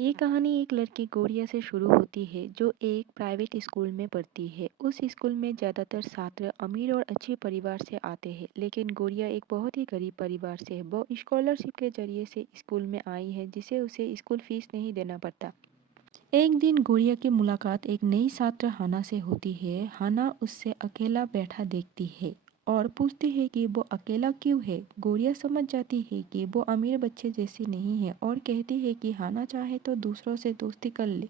ये कहानी एक लड़की गौरिया से शुरू होती है जो एक प्राइवेट स्कूल में पढ़ती है। उस स्कूल में ज़्यादातर छात्र अमीर और अच्छे परिवार से आते हैं, लेकिन गौरिया एक बहुत ही गरीब परिवार से है। वो स्कॉलरशिप के जरिए से स्कूल में आई है, जिसे उसे स्कूल फीस नहीं देना पड़ता। एक दिन गौरिया की मुलाकात एक नई छात्र हाना से होती है। हाना उससे अकेला बैठा देखती है और पूछती है कि वो अकेला क्यों है। गौरिया समझ जाती है कि वो अमीर बच्चे जैसी नहीं है और कहती है कि हाना चाहे तो दूसरों से दोस्ती कर ले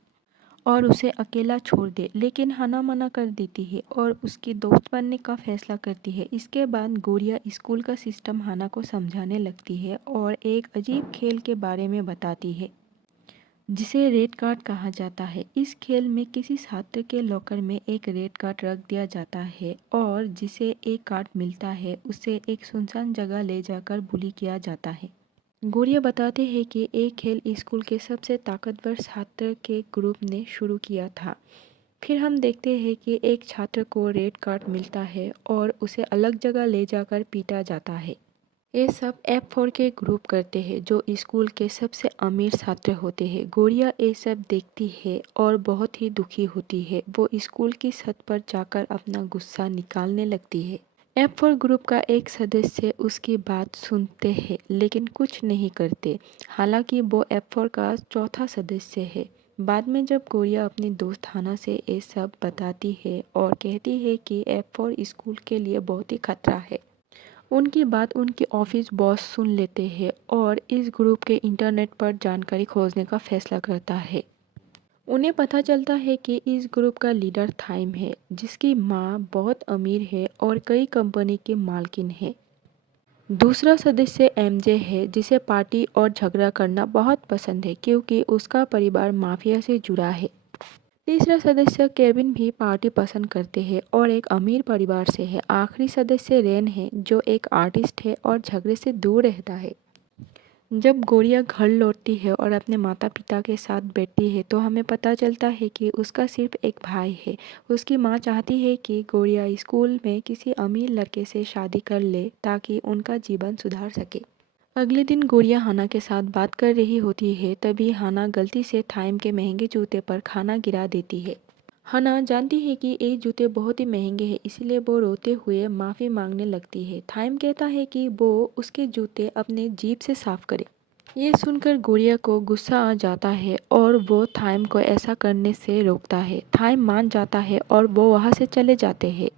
और उसे अकेला छोड़ दे, लेकिन हाना मना कर देती है और उसकी दोस्त बनने का फैसला करती है। इसके बाद गौरिया स्कूल का सिस्टम हाना को समझाने लगती है और एक अजीब खेल के बारे में बताती है जिसे रेड कार्ड कहा जाता है। इस खेल में किसी छात्र के लॉकर में एक रेड कार्ड रख दिया जाता है और जिसे एक कार्ड मिलता है उसे एक सुनसान जगह ले जाकर बुली किया जाता है। गौरिया बताते हैं कि एक खेल स्कूल के सबसे ताकतवर छात्र के ग्रुप ने शुरू किया था। फिर हम देखते हैं कि एक छात्र को रेड कार्ड मिलता है और उसे अलग जगह ले जाकर पीटा जाता है। ये सब F4 के ग्रुप करते हैं जो स्कूल के सबसे अमीर छात्र होते हैं। गौरिया ये सब देखती है और बहुत ही दुखी होती है। वो स्कूल की छत पर जाकर अपना गुस्सा निकालने लगती है। F4 ग्रुप का एक सदस्य उसकी बात सुनते हैं लेकिन कुछ नहीं करते, हालांकि वो F4 का चौथा सदस्य है। बाद में जब गौरिया अपनी दोस्त हाना से ये सब बताती है और कहती है कि F4 स्कूल के लिए बहुत ही खतरा है, उनकी बात उनके ऑफिस बॉस सुन लेते हैं और इस ग्रुप के इंटरनेट पर जानकारी खोजने का फैसला करता है। उन्हें पता चलता है कि इस ग्रुप का लीडर थाइम है, जिसकी माँ बहुत अमीर है और कई कंपनी की मालकिन है। दूसरा सदस्य एमजे है, जिसे पार्टी और झगड़ा करना बहुत पसंद है क्योंकि उसका परिवार माफिया से जुड़ा है। तीसरा सदस्य केविन भी पार्टी पसंद करते हैं और एक अमीर परिवार से है। आखिरी सदस्य रेन है, जो एक आर्टिस्ट है और झगड़े से दूर रहता है। जब गौरिया घर लौटती है और अपने माता पिता के साथ बैठती है तो हमें पता चलता है कि उसका सिर्फ एक भाई है। उसकी माँ चाहती है कि गौरिया स्कूल में किसी अमीर लड़के से शादी कर ले ताकि उनका जीवन सुधार सके। अगले दिन गौरिया हाना के साथ बात कर रही होती है, तभी हाना गलती से थाइम के महंगे जूते पर खाना गिरा देती है। हाना जानती है कि ये जूते बहुत ही महंगे हैं, इसलिए वो रोते हुए माफ़ी मांगने लगती है। थाइम कहता है कि वो उसके जूते अपने जीभ से साफ करे। ये सुनकर गौरिया को गुस्सा आ जाता है और वो थाइम को ऐसा करने से रोकता है। थाइम मान जाता है और वो वहाँ से चले जाते हैं।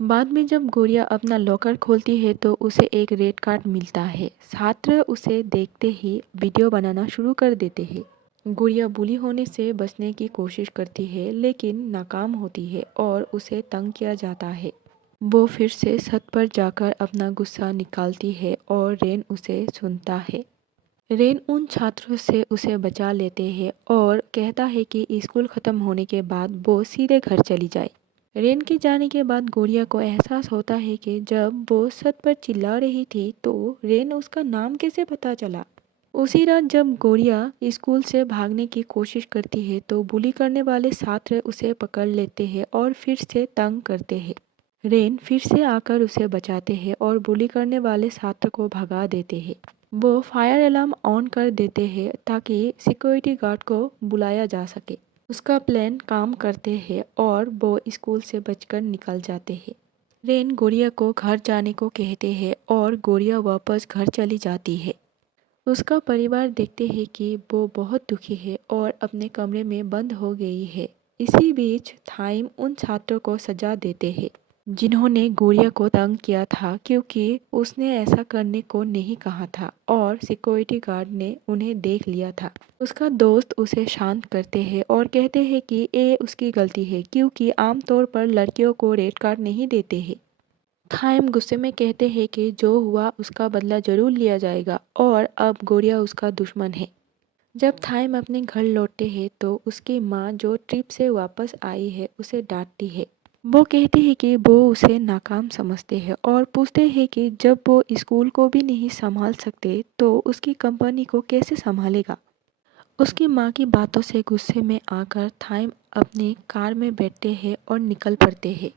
बाद में जब गौरिया अपना लॉकर खोलती है तो उसे एक रेड कार्ड मिलता है। छात्र उसे देखते ही वीडियो बनाना शुरू कर देते हैं। गौरिया बुली होने से बचने की कोशिश करती है लेकिन नाकाम होती है और उसे तंग किया जाता है। वो फिर से छत पर जाकर अपना गुस्सा निकालती है और रेन उसे सुनता है। रेन उन छात्रों से उसे बचा लेते हैं और कहता है कि स्कूल खत्म होने के बाद वो सीधे घर चली जाए। रेन के जाने के बाद गौरिया को एहसास होता है कि जब वो छत पर चिल्ला रही थी तो रेन उसका नाम कैसे पता चला। उसी रात जब गौरिया स्कूल से भागने की कोशिश करती है तो बुली करने वाले छात्र उसे पकड़ लेते हैं और फिर से तंग करते हैं। रेन फिर से आकर उसे बचाते हैं और बुली करने वाले छात्र को भगा देते हैं। वो फायर अलार्म ऑन कर देते हैं ताकि सिक्योरिटी गार्ड को बुलाया जा सके। उसका प्लान काम करते हैं और वो स्कूल से बचकर निकल जाते हैं। रेन गौरिया को घर जाने को कहते हैं और गौरिया वापस घर चली जाती है। उसका परिवार देखते हैं कि वो बहुत दुखी है और अपने कमरे में बंद हो गई है। इसी बीच थाइम उन छात्रों को सजा देते हैं जिन्होंने गौरिया को तंग किया था, क्योंकि उसने ऐसा करने को नहीं कहा था और सिक्योरिटी गार्ड ने उन्हें देख लिया था। उसका दोस्त उसे शांत करते हैं और कहते हैं कि ये उसकी गलती है क्योंकि आमतौर पर लड़कियों को रेड कार्ड नहीं देते हैं। थाइम गुस्से में कहते हैं कि जो हुआ उसका बदला जरूर लिया जाएगा और अब गौरिया उसका दुश्मन है। जब थाइम अपने घर लौटते हैं तो उसकी माँ जो ट्रिप से वापस आई है उसे डांटती है। वो कहती है कि वो उसे नाकाम समझते हैं और पूछते हैं कि जब वो स्कूल को भी नहीं संभाल सकते तो उसकी कंपनी को कैसे संभालेगा। उसकी माँ की बातों से गुस्से में आकर थाइम अपनी कार में बैठते हैं और निकल पड़ते हैं।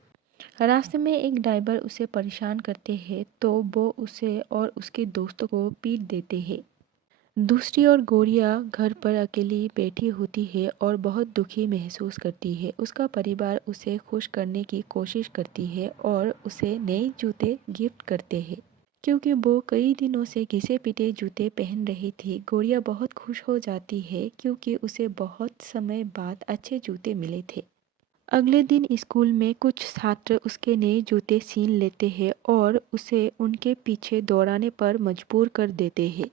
रास्ते में एक ड्राइवर उसे परेशान करते हैं तो वो उसे और उसके दोस्तों को पीट देते हैं। दूसरी ओर गोरिया घर पर अकेली बैठी होती है और बहुत दुखी महसूस करती है। उसका परिवार उसे खुश करने की कोशिश करती है और उसे नए जूते गिफ्ट करते हैं। क्योंकि वो कई दिनों से घिसे पिटे जूते पहन रही थी, गोरिया बहुत खुश हो जाती है क्योंकि उसे बहुत समय बाद अच्छे जूते मिले थे। अगले दिन स्कूल में कुछ छात्र उसके नए जूते छीन लेते हैं और उसे उनके पीछे दौड़ाने पर मजबूर कर देते हैं।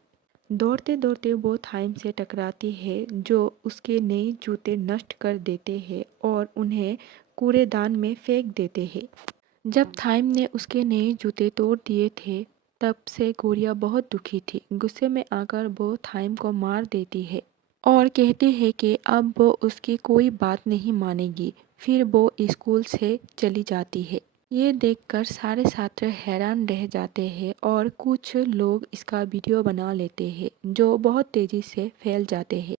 दौड़ते दौड़ते वो थाइम से टकराती है जो उसके नए जूते नष्ट कर देते हैं और उन्हें कूड़ेदान में फेंक देते हैं। जब थाइम ने उसके नए जूते तोड़ दिए थे, तब से गोरिया बहुत दुखी थी। गुस्से में आकर वो थाइम को मार देती है और कहती है कि अब वो उसकी कोई बात नहीं मानेगी। फिर वो स्कूल से चली जाती है। ये देखकर सारे छात्र हैरान रह जाते हैं और कुछ लोग इसका वीडियो बना लेते हैं जो बहुत तेजी से फैल जाते हैं।